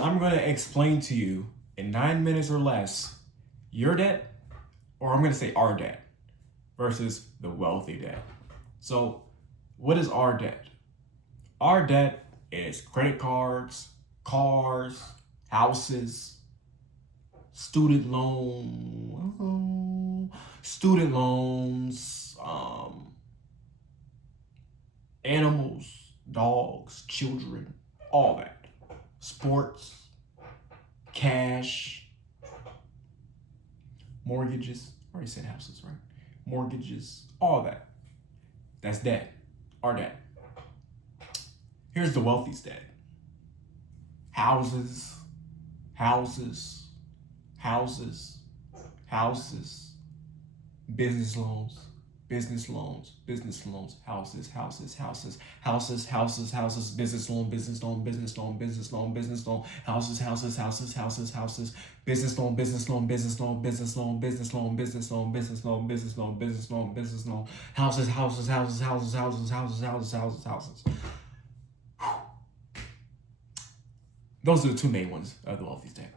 I'm going to explain to you in 9 minutes or less your debt, or I'm going to say our debt versus the wealthy debt. So, what is our debt? Our debt is credit cards, cars, houses, student loans, animals, dogs, children, all that. Sports, cash, mortgages. I already said houses, right? Mortgages, all that. That's debt. Our debt. Here's the wealthy's debt. Houses, houses, houses, houses, business loans, business loans, business loans, houses, houses, houses, houses, houses, houses, business loan, business loan, business loan, business loan, business loan, houses, houses, houses, houses, houses, business loan, business loan, business loan, business loan, business loan, business loan, business loan, business loan, business loan, business loan, houses, houses, houses, houses, houses, houses, houses, houses, houses. Those are the two main ones of the wealthy's debt.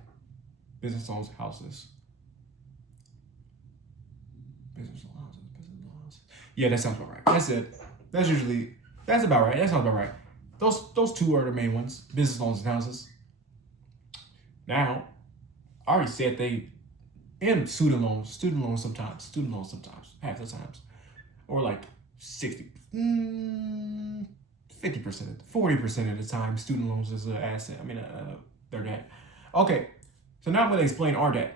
Business loans, houses. Business loan, houses, business loan, houses. Yeah, that sounds about right. That's it. That's about right. That sounds about right. Those two are the main ones. Business loans and houses. Now, I already said and student loans sometimes, half the times. Or like 60, 50%, 40% of the time, student loans is an asset. Their debt. Okay, so now I'm gonna explain our debt.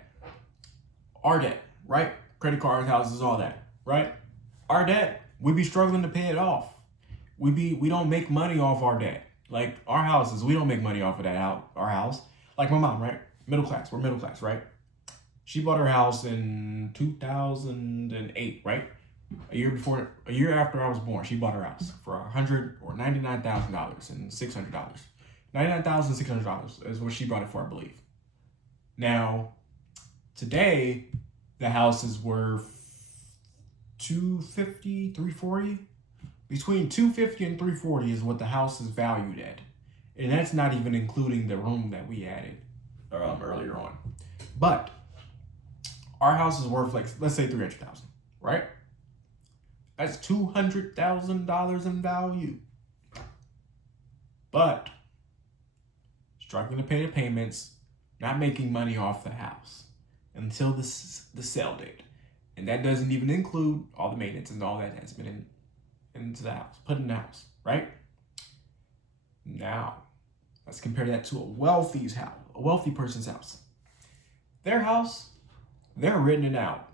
Our debt, right? Credit cards, houses, all that, right? Our debt, we be struggling to pay it off. We don't make money off our debt. Like our houses, we don't make money off of that our house. Like my mom, right? Middle class, we're middle class, right? She bought her house in 2008, right? A year after I was born, she bought her house for $99,000 and $600. $99,600 is what she bought it for, I believe. Now, today, the house is worth $250, $340. Between $250 and $340 is what the house is valued at, and that's not even including the room that we added earlier on. But our house is worth, like, let's say $300,000, right? That's $200,000 in value. But struggling to pay the payments, not making money off the house until the sale date. And that doesn't even include all the maintenance and all that has been into the house, put in the house, right? Now, let's compare that to a wealthy person's house. Their house, they're renting it out.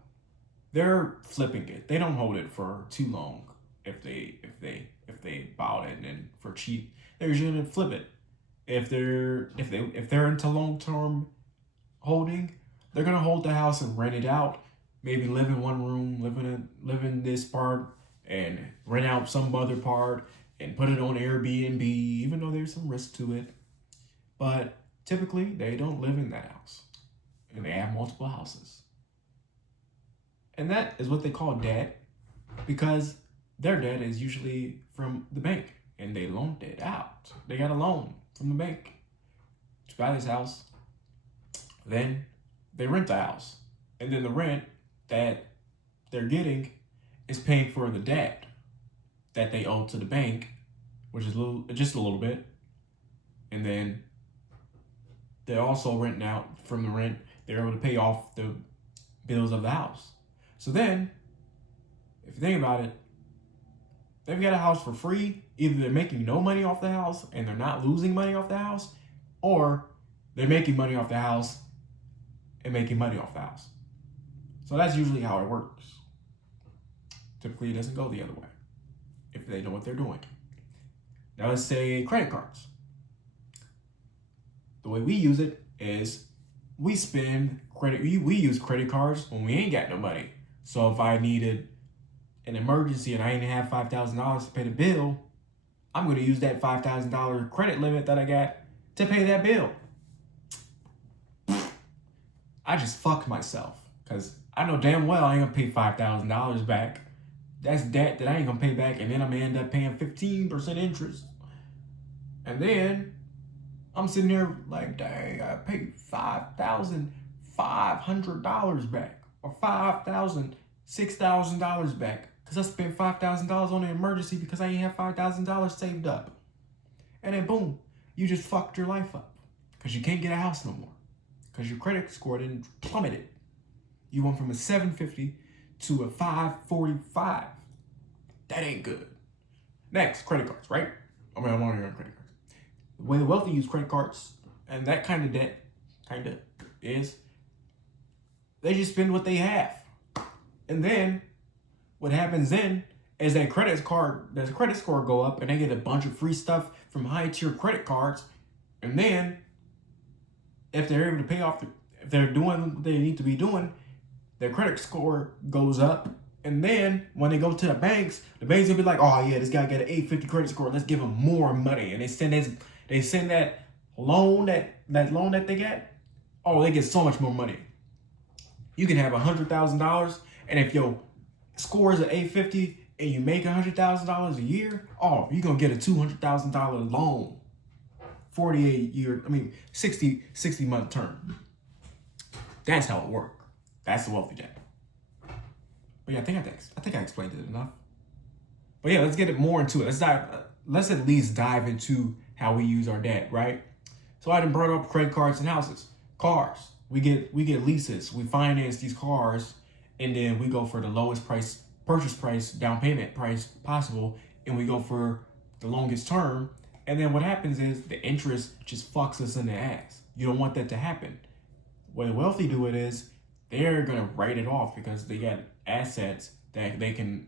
They're flipping it. They don't hold it for too long. If they bought it and for cheap, they're usually gonna flip it. If they're into long-term holding, they're gonna hold the house and rent it out. Maybe live in one room, live in this part, and rent out some other part and put it on Airbnb, even though there's some risk to it. But typically, they don't live in that house, and they have multiple houses. And that is what they call debt, because their debt is usually from the bank, and they loaned it out. They got a loan from the bank to buy this house. Then they rent the house, and then the rent that they're getting is paying for the debt that they owe to the bank, which is just a little bit. And then they're also renting out from the rent. They're able to pay off the bills of the house. So then, if you think about it, they've got a house for free. Either they're making no money off the house and they're not losing money off the house, or they're making money off the house and making money off the house. So that's usually how it works. Typically, it doesn't go the other way if they know what they're doing. Now let's say credit cards. The way we use it is we use credit cards when we ain't got no money. So if I needed an emergency and I didn't have $5,000 to pay the bill, I'm going to use that $5,000 credit limit that I got to pay that bill. I just fucked myself because I know damn well I ain't going to pay $5,000 back. That's debt that I ain't going to pay back, and then I'm going to end up paying 15% interest. And then I'm sitting there like, dang, I paid $5,500 back, or $6,000 back, because I spent $5,000 on an emergency because I didn't have $5,000 saved up. And then boom, you just fucked your life up because you can't get a house no more because your credit score didn't plummeted. You went from a 750 to a 545. That ain't good. Next, credit cards, right? I'm on here on credit cards. The way the wealthy use credit cards and that kind of debt, is they just spend what they have. And then what happens then is that credit score go up and they get a bunch of free stuff from high tier credit cards. And then if they're able to pay off, if they're doing what they need to be doing, their credit score goes up. And then when they go to the banks will be like, oh yeah, this guy got an 850 credit score. Let's give him more money. And they send that loan that they get. Oh, they get so much more money. You can have $100,000, and if your score is an 850 and you make $100,000 a year, oh, you're gonna get a $200,000 loan. 60 month term. That's how it works. That's the wealthy debt. But yeah, I think I explained it enough. But yeah, let's get it more into it. Let's at least dive into how we use our debt, right? So I done brought up credit cards and houses. Cars. We get leases. We finance these cars, and then we go for the lowest purchase price, down payment price possible, and we go for the longest term. And then what happens is the interest just fucks us in the ass. You don't want that to happen. What the wealthy do it is they're gonna write it off because they got assets that they can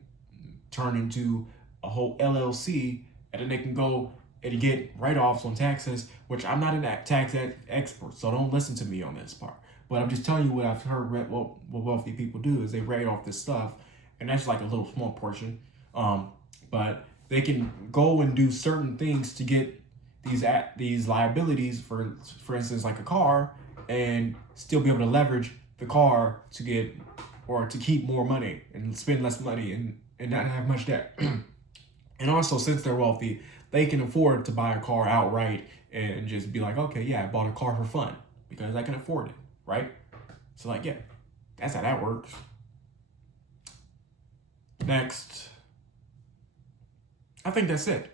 turn into a whole LLC, and then they can go and get write-offs on taxes, which I'm not a tax expert, so don't listen to me on this part. But I'm just telling you what I've heard what wealthy people do is they write off this stuff, and that's like a little small portion. But they can go and do certain things to get these liabilities, for instance, like a car, and still be able to leverage the car to get or to keep more money and spend less money and not have much debt. And also, since they're wealthy, they can afford to buy a car outright and just be like, okay, yeah, I bought a car for fun because I can afford it, right? So like, yeah, that's how that works. Next, I think that's it.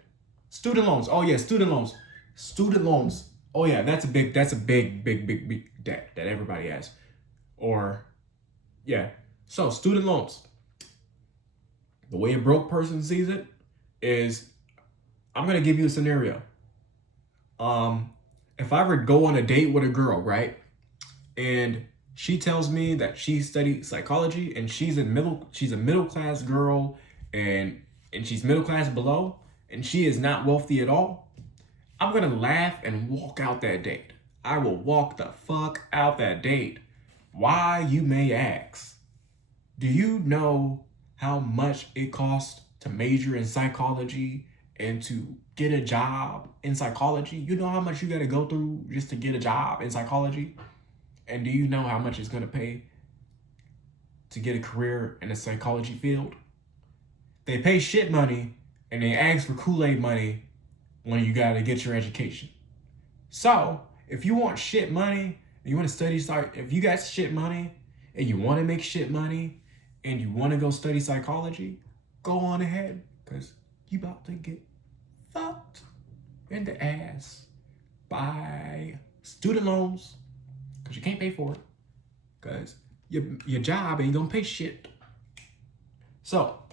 Student loans. Oh yeah, student loans. Student loans. Oh yeah, that's a big debt that everybody has. Or, yeah. So student loans. The way a broke person sees it is, I'm gonna give you a scenario. If I ever go on a date with a girl, right, and she tells me that she studied psychology and she's a middle class girl and she's middle class below and she is not wealthy at all, I'm gonna laugh and walk out that date. I will walk the fuck out that date. Why, you may ask? Do you know how much it costs to major in psychology and to get a job in psychology? You know how much you gotta go through just to get a job in psychology? And do you know how much it's gonna pay to get a career in the psychology field? They pay shit money and they ask for Kool-Aid money when you gotta get your education. So if you want shit money, and you wanna study, if you got shit money and you wanna make shit money and you wanna go study psychology, go on ahead, because you about to get fucked in the ass by student loans, because you can't pay for it, because your job ain't gonna pay shit. So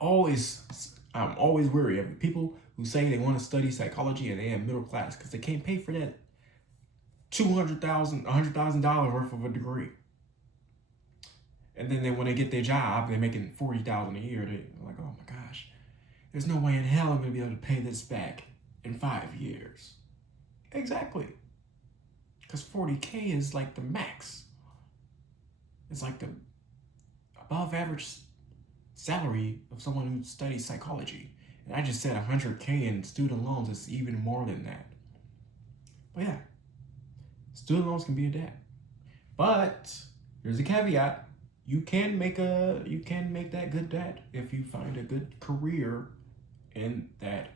I'm always weary of the people who say they want to study psychology and they have middle class because they can't pay for that $100,000 worth of a degree. And then when they get their job, they're making $40,000 a year. They're like, oh my gosh, there's no way in hell I'm gonna be able to pay this back in 5 years. Exactly. Because 40K is like the max. It's like the above average salary of someone who studies psychology. And I just said 100K in student loans is even more than that. But yeah, student loans can be a debt. But there's a caveat. You can make that good debt if you find a good career in that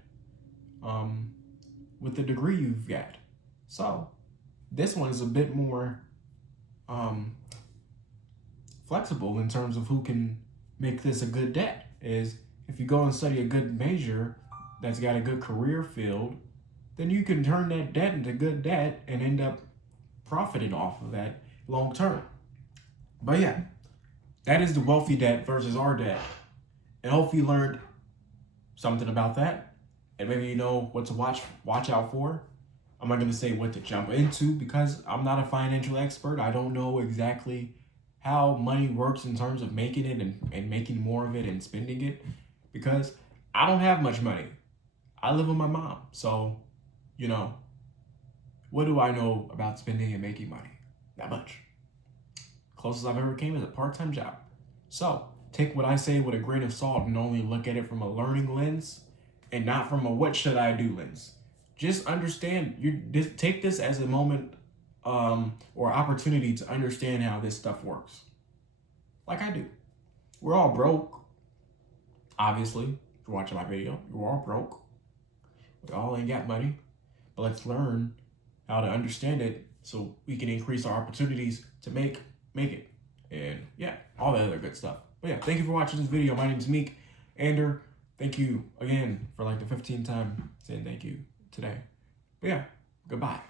with the degree you've got. So this one is a bit more flexible in terms of who can make this a good debt. Is if you go and study a good major that's got a good career field, then you can turn that debt into good debt and end up profiting off of that long term. But yeah, that is the wealthy debt versus our debt. And hopefully you learned something about that. And maybe you know what to watch out for. I'm not going to say what to jump into because I'm not a financial expert. I don't know exactly how money works in terms of making it and making more of it and spending it because I don't have much money. I live with my mom. So, you know, what do I know about spending and making money? Not much. Closest I've ever came is a part-time job. So take what I say with a grain of salt and only look at it from a learning lens and not from a what should I do lens. Just understand, take this as a moment or opportunity to understand how this stuff works. Like I do. We're all broke. Obviously, if you're watching my video, you're all broke. We all ain't got money. But let's learn how to understand it so we can increase our opportunities to make it. And yeah, all the other good stuff. But yeah, thank you for watching this video. My name is Meek Ander. Thank you again for like the 15th time saying thank you today. But yeah, goodbye.